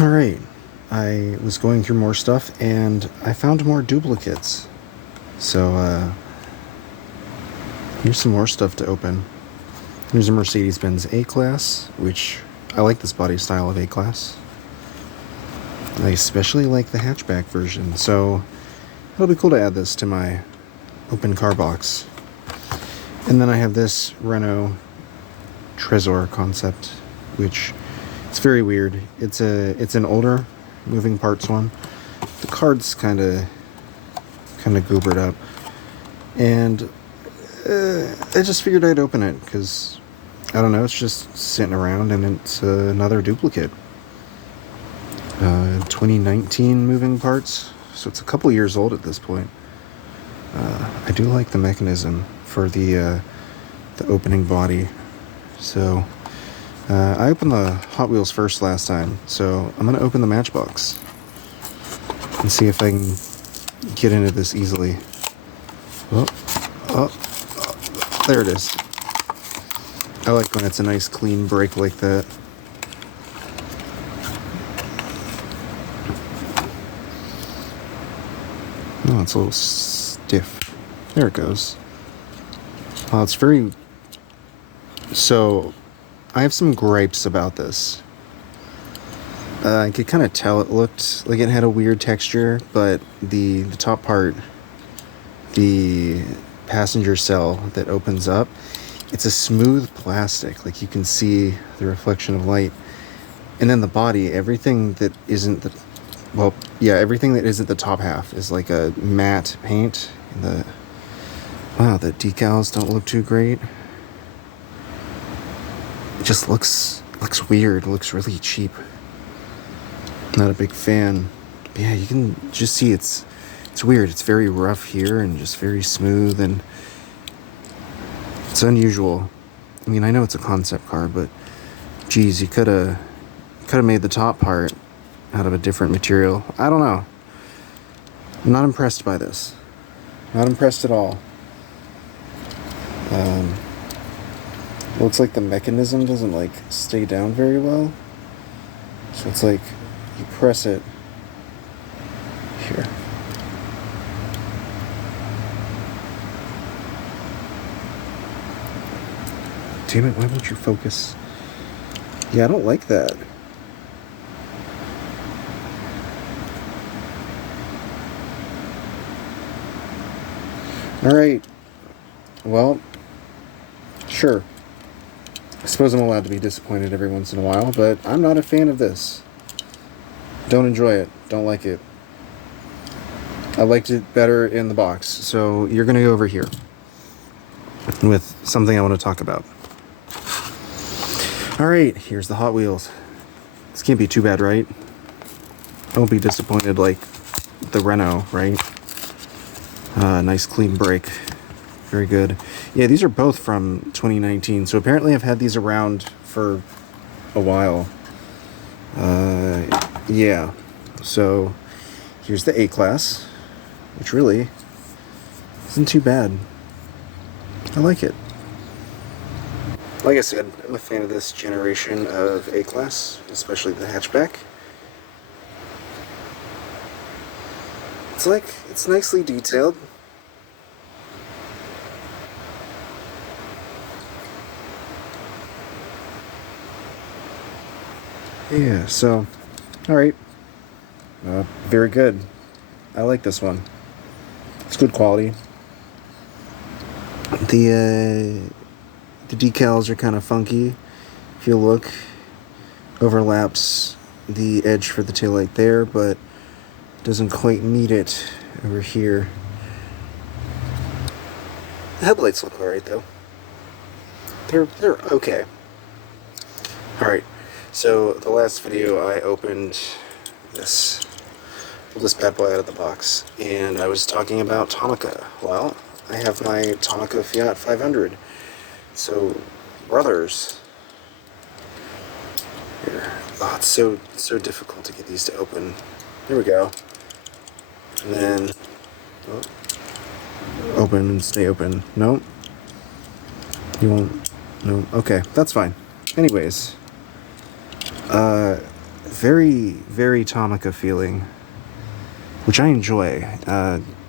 Alright, I was going through more stuff and I found more duplicates. So, here's some more stuff to open. Here's a Mercedes-Benz A-Class, which I like this body style of A-Class. I especially like the hatchback version, so it'll be cool to add this to my open car box. And then I have this Renault Trezor concept, which it's very weird. It's an older moving parts one. The card's kind of goobered up, and I just figured I'd open it because I don't know. It's just sitting around, and it's another duplicate. 2019 moving parts, so it's a couple years old at this point. I do like the mechanism for the opening body. So I opened the Hot Wheels first last time, so I'm gonna open the Matchbox and see if I can get into this easily. Oh, there it is. I like when it's a nice clean break like that. Oh, it's a little stiff. There it goes. It's very... So, I have some gripes about this. I could kind of tell it looked like it had a weird texture, but the top part, the passenger cell that opens up, it's a smooth plastic. Like, you can see the reflection of light. And then the body, everything that isn't the... Well, yeah, everything that isn't the top half is like a matte paint. Wow, the decals don't look too great. It just looks weird. It looks really cheap. Not a big fan. But yeah, you can just see it's weird. It's very rough here and just very smooth, and it's unusual. I mean, I know it's a concept car, but geez, you could have made the top part out of a different material. I don't know. I'm not impressed by this. Not impressed at all. Looks like the mechanism doesn't like stay down very well. So it's like you press it here. Damn it, why won't you focus? Yeah, I don't like that. Alright. Well, sure. I suppose I'm allowed to be disappointed every once in a while, but I'm not a fan of this. Don't enjoy it. Don't like it. I liked it better in the box, so you're going to go over here with something I want to talk about. Alright, here's the Hot Wheels. This can't be too bad, right? Don't be disappointed like the Renault, right? Nice clean break. Very good. Yeah, these are both from 2019, so apparently I've had these around for a while. Yeah. So, here's the A-Class, which really isn't too bad. I like it. Like I said, I'm a fan of this generation of A-Class, especially the hatchback. It's nicely detailed. Yeah, so, alright. Very good. I like this one. It's good quality. The decals are kind of funky. If you look, overlaps the edge for the taillight there, but doesn't quite meet it over here. The headlights look alright though. They're okay. Alright, so the last video I opened this bad boy out of the box, and I was talking about Tomica. Well, I have my Tomica Fiat 500. So, brothers. Here. Oh, it's so difficult to get these to open. There we go. And then open and stay open. Nope. You won't. No. Okay, that's fine. Anyways, very, very Tomica feeling, which I enjoy.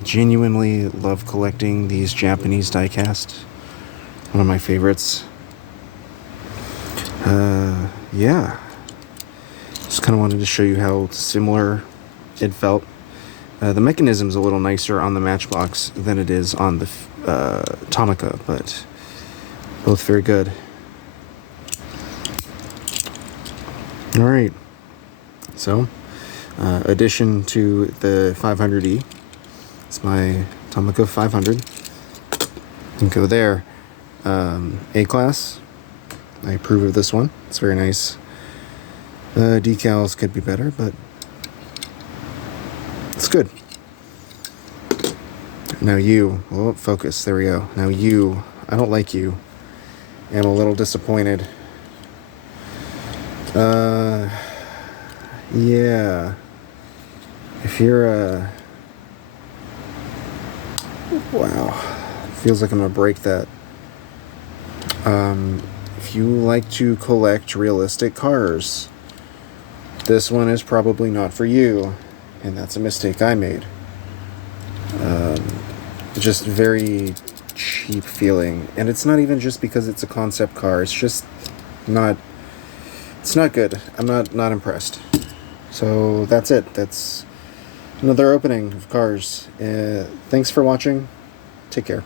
Genuinely love collecting these Japanese diecast. One of my favorites. Yeah. Just kind of wanted to show you how similar it felt. The mechanism's a little nicer on the Matchbox than it is on the Tomica, but both very good. Alright, so addition to the 500E, it's my Tomica 500. And go there. A-Class, I approve of this one, it's very nice. Decals could be better, but it's good. Now you, oh, focus, there we go. Now you, I don't like you. I'm a little disappointed. Yeah. If you're wow. Feels like I'm gonna break that. If you like to collect realistic cars, this one is probably not for you. And that's a mistake I made. Just very cheap feeling. And it's not even just because it's a concept car. It's just not... It's not good. I'm not impressed. So that's it. That's another opening of cars. Thanks for watching. Take care.